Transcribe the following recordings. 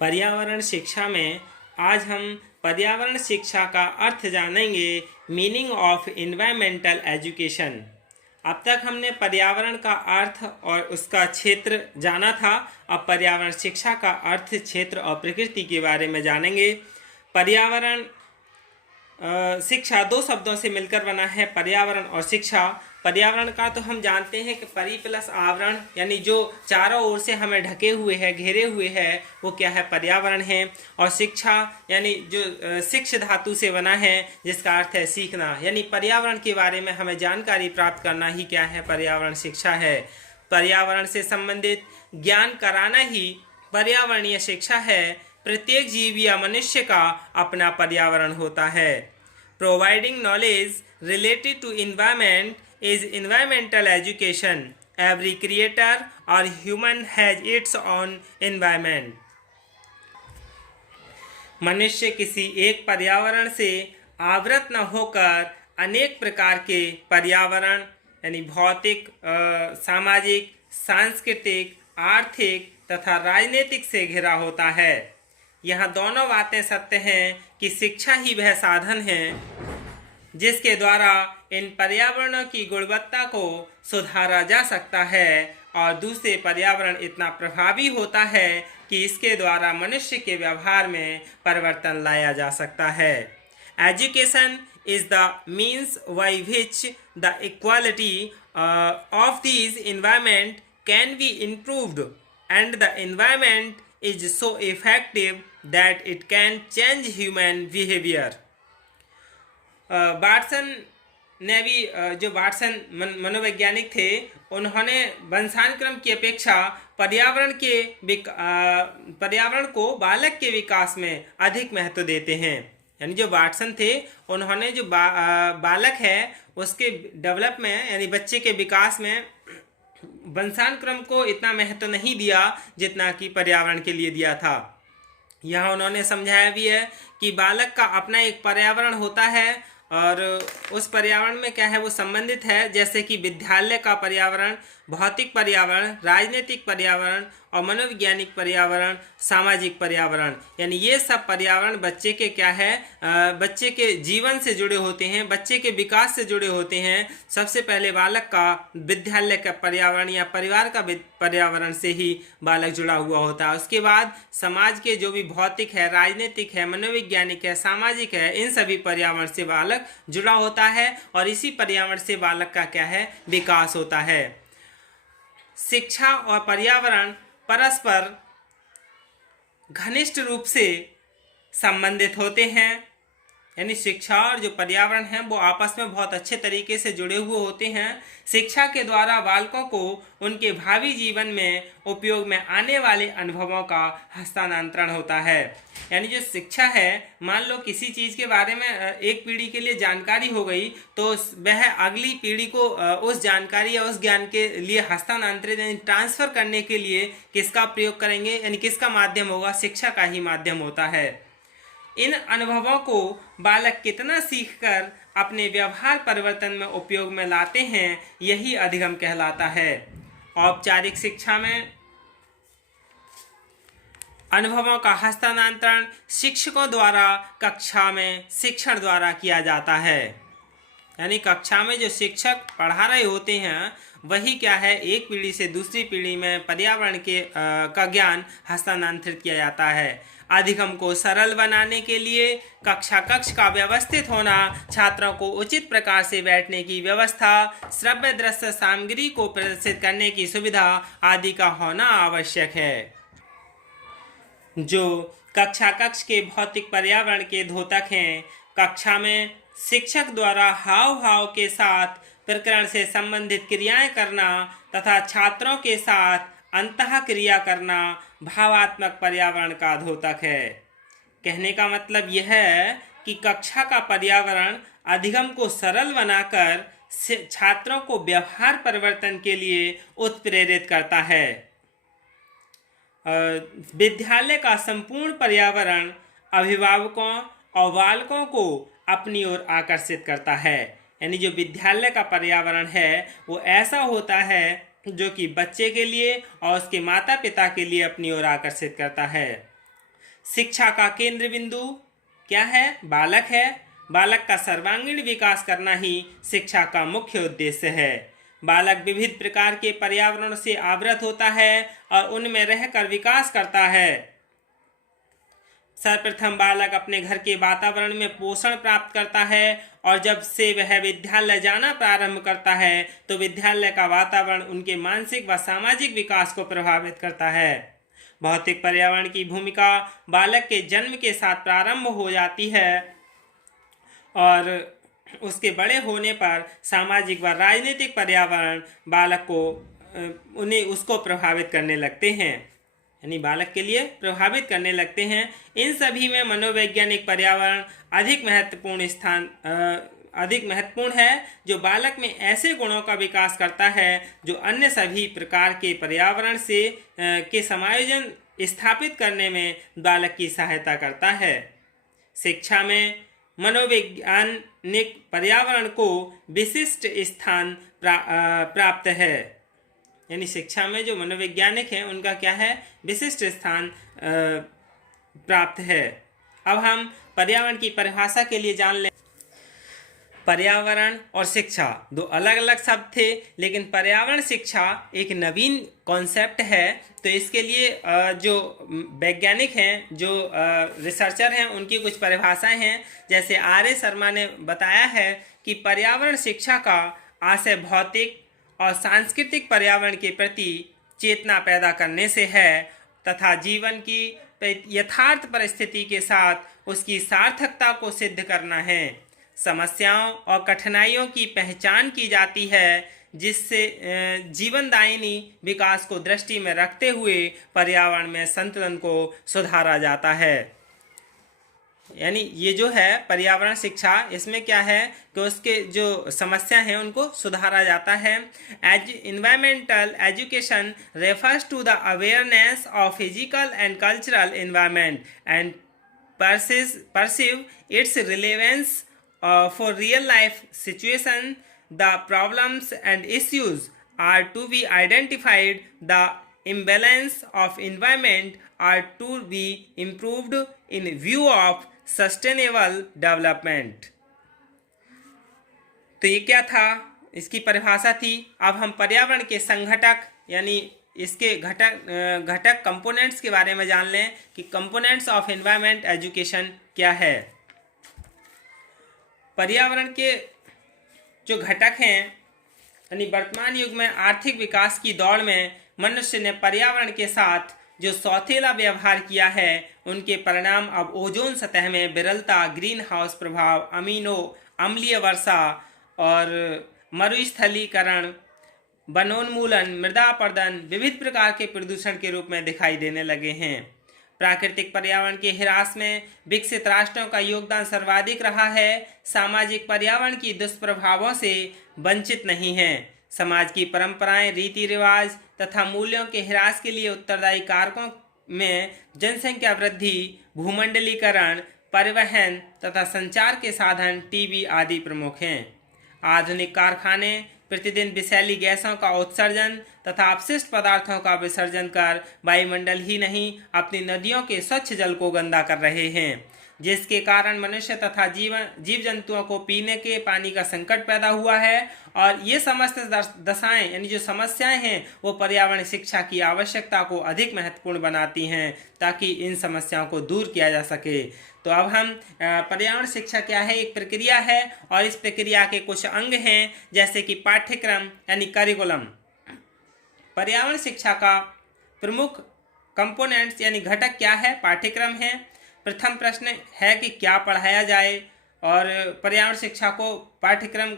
पर्यावरण शिक्षा में आज हम पर्यावरण शिक्षा का अर्थ जानेंगे। Meaning of environmental education. अब तक हमने पर्यावरण का अर्थ और उसका क्षेत्र जाना था। अब पर्यावरण शिक्षा का अर्थ, क्षेत्र और प्रकृति के बारे में जानेंगे। पर्यावरण शिक्षा दो शब्दों से मिलकर बना है, पर्यावरण और शिक्षा। पर्यावरण का तो हम जानते हैं कि परि प्लस आवरण, यानी जो चारों ओर से हमें ढके हुए है, घेरे हुए है, वो क्या है, पर्यावरण है। और शिक्षा यानी जो शिक्ष धातु से बना है, जिसका अर्थ है सीखना, यानी पर्यावरण के बारे में हमें जानकारी प्राप्त करना ही क्या है, पर्यावरण शिक्षा है। पर्यावरण से संबंधित ज्ञान कराना ही पर्यावरणीय शिक्षा है। प्रत्येक जीव या मनुष्य का अपना पर्यावरण होता है। Providing knowledge related to environment is environmental education. Every creator or human has its own environment. मनुष्य किसी एक पर्यावरण से आवृत न होकर अनेक प्रकार के पर्यावरण यानी भौतिक, सामाजिक, सांस्कृतिक, आर्थिक तथा राजनीतिक से घिरा होता है। यहाँ दोनों बातें सत्य हैं कि शिक्षा ही वह साधन है जिसके द्वारा इन पर्यावरणों की गुणवत्ता को सुधारा जा सकता है, और दूसरे पर्यावरण इतना प्रभावी होता है कि इसके द्वारा मनुष्य के व्यवहार में परिवर्तन लाया जा सकता है। Education is the means by which the equality of these environment can be improved and the environment is so effective that it can change human behaviour. Watson ने भी, जो वाटसन मनोवैज्ञानिक थे, उन्होंने वंशानुक्रम की अपेक्षा पर्यावरण को बालक के विकास में अधिक महत्व देते हैं। यानी जो वाटसन थे, उन्होंने जो बालक है उसके डेवलप में, यानी बच्चे के विकास में वंशानुक्रम को इतना महत्व नहीं दिया जितना कि पर्यावरण के लिए दिया था। यहाँ उन्होंने समझाया भी है कि बालक का अपना एक पर्यावरण होता है, और उस पर्यावरण में क्या है, वो संबंधित है, जैसे कि विद्यालय का पर्यावरण, भौतिक पर्यावरण, राजनीतिक पर्यावरण और मनोवैज्ञानिक पर्यावरण, सामाजिक पर्यावरण। यानी ये सब पर्यावरण बच्चे के क्या है, बच्चे के जीवन से जुड़े होते हैं, बच्चे के विकास से जुड़े होते हैं। सबसे पहले बालक का विद्यालय का पर्यावरण या परिवार का पर्यावरण से ही बालक जुड़ा हुआ होता है। उसके बाद समाज के जो भी भौतिक है, राजनीतिक है, मनोवैज्ञानिक है, सामाजिक है, इन सभी पर्यावरण से बालक जुड़ा होता है, और इसी पर्यावरण से बालक का क्या है, विकास होता है। शिक्षा और पर्यावरण परस्पर घनिष्ठ रूप से संबंधित होते हैं। यानी शिक्षा और जो पर्यावरण है वो आपस में बहुत अच्छे तरीके से जुड़े हुए होते हैं। शिक्षा के द्वारा बालकों को उनके भावी जीवन में उपयोग में आने वाले अनुभवों का हस्तांतरण होता है। यानी जो शिक्षा है, मान लो किसी चीज़ के बारे में एक पीढ़ी के लिए जानकारी हो गई, तो वह अगली पीढ़ी को उस जानकारी या उस ज्ञान के लिए हस्तांतरित यानी ट्रांसफ़र करने के लिए किसका प्रयोग करेंगे, यानी किसका माध्यम होगा, शिक्षा का ही माध्यम होता है। इन अनुभवों को बालक कितना सीखकर अपने व्यवहार परिवर्तन में उपयोग में लाते हैं, यही अधिगम कहलाता है। औपचारिक शिक्षा में अनुभवों का हस्तांतरण शिक्षकों द्वारा कक्षा में शिक्षण द्वारा किया जाता है। यानी कक्षा में जो शिक्षक पढ़ा रहे होते हैं वही क्या है, एक पीढ़ी से दूसरी पीढ़ी में पर्यावरण के का ज्ञान हस्तांतरित किया जाता है। अधिगम को सरल बनाने के लिए कक्ष का व्यवस्थित होना, छात्रों को उचित प्रकार से बैठने की व्यवस्था, श्रव्य दृश्य सामग्री को प्रदर्शित करने की सुविधा आदि का होना आवश्यक है। जो कक्ष के भौतिक पर्यावरण के द्योतक हैं, कक्षा में शिक्षक द्वारा हाव भाव के साथ प्रकरण से संबंधित क्रियाएं करना तथा छात्रों के साथ अंतः क्रिया करना भावात्मक पर्यावरण का द्योतक है। कहने का मतलब यह है कि कक्षा का पर्यावरण अधिगम को सरल बनाकर छात्रों को व्यवहार परिवर्तन के लिए उत्प्रेरित करता है। विद्यालय का संपूर्ण पर्यावरण अभिभावकों और बालकों को अपनी ओर आकर्षित करता है। यानी जो विद्यालय का पर्यावरण है वो ऐसा होता है जो कि बच्चे के लिए और उसके माता पिता के लिए अपनी ओर आकर्षित करता है। शिक्षा का केंद्र बिंदु क्या है? बालक है। बालक का सर्वांगीण विकास करना ही शिक्षा का मुख्य उद्देश्य है। बालक विविध प्रकार के पर्यावरण से आवृत होता है और उनमें रहकर विकास करता है। सर्वप्रथम बालक अपने घर के वातावरण में पोषण प्राप्त करता है और जब से वह विद्यालय जाना प्रारंभ करता है तो विद्यालय का वातावरण उनके मानसिक व सामाजिक विकास को प्रभावित करता है। भौतिक पर्यावरण की भूमिका बालक के जन्म के साथ प्रारंभ हो जाती है और उसके बड़े होने पर सामाजिक व राजनीतिक पर्यावरण बालक को उसको प्रभावित करने लगते हैं, यानी बालक के लिए प्रभावित करने लगते हैं। इन सभी में मनोवैज्ञानिक पर्यावरण अधिक महत्वपूर्ण है, जो बालक में ऐसे गुणों का विकास करता है जो अन्य सभी प्रकार के पर्यावरण से के समायोजन स्थापित करने में बालक की सहायता करता है। शिक्षा में मनोवैज्ञानिक पर्यावरण को विशिष्ट स्थान प्राप्त है, यानी शिक्षा में जो मनोवैज्ञानिक हैं उनका क्या है? विशिष्ट स्थान प्राप्त है। अब हम पर्यावरण की परिभाषा के लिए जान लें। पर्यावरण और शिक्षा दो अलग अलग शब्द थे, लेकिन पर्यावरण शिक्षा एक नवीन कॉन्सेप्ट है। तो इसके लिए जो वैज्ञानिक हैं, जो रिसर्चर हैं, उनकी कुछ परिभाषाएं हैं। जैसे आर.ए. शर्मा ने बताया है कि पर्यावरण शिक्षा का आशय भौतिक और सांस्कृतिक पर्यावरण के प्रति चेतना पैदा करने से है तथा जीवन की यथार्थ परिस्थिति के साथ उसकी सार्थकता को सिद्ध करना है। समस्याओं और कठिनाइयों की पहचान की जाती है जिससे जीवनदायिनी विकास को दृष्टि में रखते हुए पर्यावरण में संतुलन को सुधारा जाता है। यानी ये जो है पर्यावरण शिक्षा, इसमें क्या है कि उसके जो समस्या हैं उनको सुधारा जाता है। Environmental education refers to the awareness of physical and cultural environment and perceive its relevance for real life situation. The problems and issues are to be identified. The imbalance of environment are to be improved in view of sustainable development. तो ये क्या था? इसकी परिभाषा थी। अब हम पर्यावरण के संघटक यानी इसके घटक कंपोनेंट्स के बारे में जान लें कि कंपोनेंट्स ऑफ एनवायरनमेंट एजुकेशन क्या है। पर्यावरण के जो घटक हैं, यानी वर्तमान युग में आर्थिक विकास की दौड़ में मनुष्य ने पर्यावरण के साथ जो सौतेला व्यवहार किया है उनके परिणाम अब ओजोन सतह में विरलता, ग्रीन हाउस प्रभाव, अम्लीय वर्षा और मरुस्थलीकरण, वनोन्मूलन, मृदा अपरदन, विविध प्रकार के प्रदूषण के रूप में दिखाई देने लगे हैं। प्राकृतिक पर्यावरण के ह्रास में विकसित राष्ट्रों का योगदान सर्वाधिक रहा है। सामाजिक पर्यावरण की दुष्प्रभावों से वंचित नहीं है। समाज की परंपराएं, रीति रिवाज तथा मूल्यों के ह्रास के लिए उत्तरदायी कारकों में जनसंख्या वृद्धि, भूमंडलीकरण, परिवहन तथा संचार के साधन, टीबी आदि प्रमुख हैं। आधुनिक कारखाने प्रतिदिन विषैली गैसों का उत्सर्जन तथा अपशिष्ट पदार्थों का विसर्जन कर वायुमंडल ही नहीं अपनी नदियों के स्वच्छ जल को गंदा कर रहे हैं, जिसके कारण मनुष्य तथा जीव जंतुओं को पीने के पानी का संकट पैदा हुआ है। और ये समस्त दशाएं यानी जो समस्याएं हैं वो पर्यावरण शिक्षा की आवश्यकता को अधिक महत्वपूर्ण बनाती हैं ताकि इन समस्याओं को दूर किया जा सके। तो अब हम पर्यावरण शिक्षा क्या है, एक प्रक्रिया है और इस प्रक्रिया के कुछ अंग हैं जैसे कि पाठ्यक्रम यानी करिकुलम। पर्यावरण शिक्षा का प्रमुख कंपोनेंट्स यानी घटक क्या है? पाठ्यक्रम है। प्रथम प्रश्न है कि क्या पढ़ाया जाए, और पर्यावरण शिक्षा को पाठ्यक्रम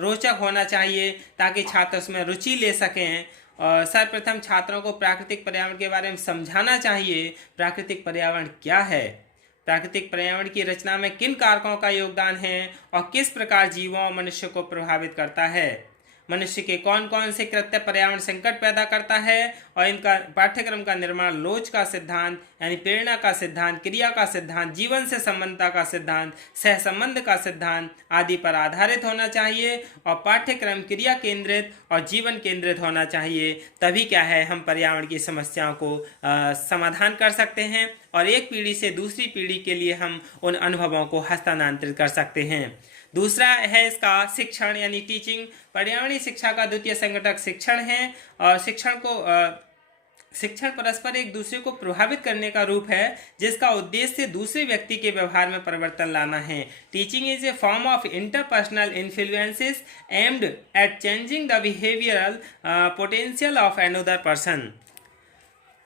रोचक होना चाहिए ताकि छात्र उसमें रुचि ले सकें। और सर्वप्रथम छात्रों को प्राकृतिक पर्यावरण के बारे में समझाना चाहिए। प्राकृतिक पर्यावरण क्या है, प्राकृतिक पर्यावरण की रचना में किन कारकों का योगदान है और किस प्रकार जीवों और मनुष्य को प्रभावित करता है। मनुष्य के कौन कौन से कृत्य पर्यावरण संकट पैदा करता है, और इनका पाठ्यक्रम का निर्माण लोच का सिद्धांत यानी प्रेरणा का सिद्धांत, क्रिया का सिद्धांत, जीवन से संबंधता का सिद्धांत, सहसंबंध का सिद्धांत आदि पर आधारित होना चाहिए, और पाठ्यक्रम क्रिया केंद्रित और जीवन केंद्रित होना चाहिए। तभी क्या है, हम पर्यावरण की समस्याओं को समाधान कर सकते हैं और एक पीढ़ी से दूसरी पीढ़ी के लिए हम उन अनुभवों को हस्तांतरित कर सकते हैं। दूसरा है इसका शिक्षण यानी टीचिंग। पर्यावरणीय शिक्षा का द्वितीय संघटक शिक्षण है, और शिक्षण परस्पर एक दूसरे को प्रभावित करने का रूप है जिसका उद्देश्य दूसरे व्यक्ति के व्यवहार में परिवर्तन लाना है। Teaching is A form of interpersonal influences aimed at changing the behavioural potential of another person.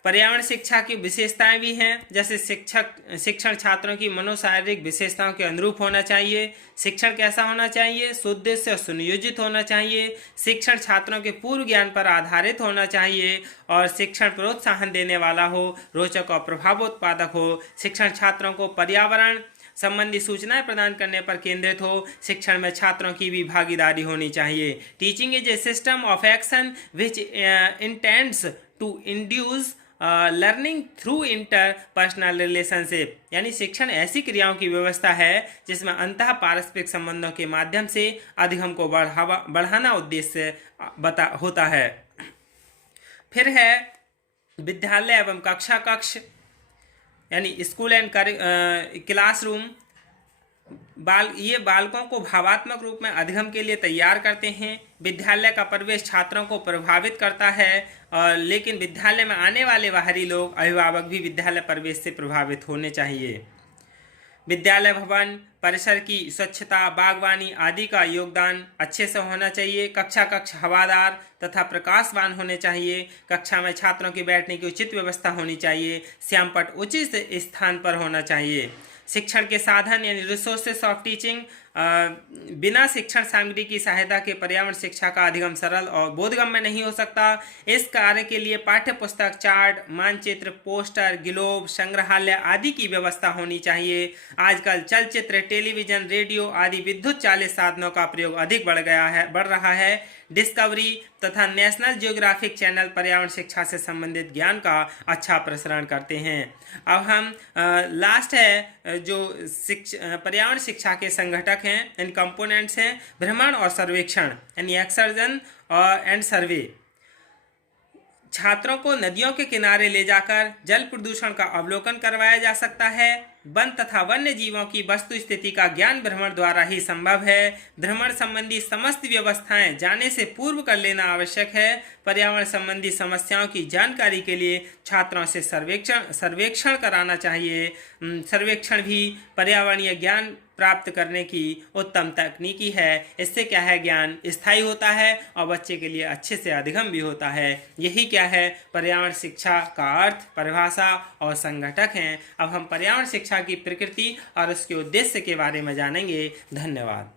पर्यावरण शिक्षा की विशेषताएं भी हैं, जैसे शिक्षण छात्रों की मनोशारीरिक विशेषताओं के अनुरूप होना चाहिए। शिक्षण कैसा होना चाहिए, सुउद्देश्य और सुनियोजित होना चाहिए। शिक्षण छात्रों के पूर्व ज्ञान पर आधारित होना चाहिए, और शिक्षण प्रोत्साहन देने वाला हो, रोचक और प्रभावोत्पादक हो। शिक्षण छात्रों को पर्यावरण संबंधी सूचनाएं प्रदान करने पर केंद्रित हो। शिक्षण में छात्रों की भी भागीदारी होनी चाहिए। Teaching is a system of action which intends to induce learning through interpersonal relationship, यानी शिक्षण ऐसी क्रियाओं की व्यवस्था है जिसमें अंतः पारस्परिक संबंधों के माध्यम से अधिगम को बढ़ाना उद्देश्य होता है। फिर है विद्यालय एवं कक्ष यानी स्कूल एंड क्लासरूम। ये बालकों को भावात्मक रूप में अधिगम के लिए तैयार करते हैं। विद्यालय का प्रवेश छात्रों को प्रभावित करता है, लेकिन विद्यालय में आने वाले बाहरी लोग, अभिभावक भी विद्यालय प्रवेश से प्रभावित होने चाहिए। विद्यालय भवन परिसर की स्वच्छता, बागवानी आदि का योगदान अच्छे से होना चाहिए। कक्ष हवादार तथा प्रकाशवान होने चाहिए। कक्षा में छात्रों के बैठने की उचित व्यवस्था होनी चाहिए। श्यामपट्ट उचित स्थान पर होना चाहिए। शिक्षण के साधन यानी रिसोर्सेस ऑफ टीचिंग। बिना शिक्षण सामग्री की सहायता के पर्यावरण शिक्षा का अधिगम सरल और बोधगम्य नहीं हो सकता। इस कार्य के लिए पाठ्य पुस्तक, चार्ट, मानचित्र, पोस्टर, ग्लोब, संग्रहालय आदि की व्यवस्था होनी चाहिए। आजकल चलचित्र, टेलीविजन, रेडियो आदि विद्युत चालित साधनों का प्रयोग अधिक बढ़ रहा है। डिस्कवरी तथा नेशनल जियोग्राफिक चैनल पर्यावरण शिक्षा से संबंधित ज्ञान का अच्छा प्रसारण करते हैं। अब हम लास्ट है जो पर्यावरण शिक्षा के संघटक हैं, इन कंपोनेंट्स हैं भ्रमण और सर्वेक्षण यानी एक्सर्जन एंड सर्वे। छात्रों को नदियों के किनारे ले जाकर जल प्रदूषण का अवलोकन करवाया जा सकता है। वन तथा वन्य जीवों की वस्तु स्थिति का ज्ञान भ्रमण द्वारा ही संभव है। भ्रमण संबंधी समस्त व्यवस्थाएं जाने से पूर्व कर लेना आवश्यक है। पर्यावरण संबंधी समस्याओं की जानकारी के लिए छात्रों से सर्वेक्षण कराना चाहिए। सर्वेक्षण भी पर्यावरणीय ज्ञान प्राप्त करने की उत्तम तकनीकी है। इससे क्या है, ज्ञान स्थायी होता है और बच्चे के लिए अच्छे से अधिगम भी होता है। यही क्या है, पर्यावरण शिक्षा का अर्थ, परिभाषा और संघटक हैं। अब हम पर्यावरण शिक्षा की प्रकृति और उसके उद्देश्य के बारे में जानेंगे। धन्यवाद।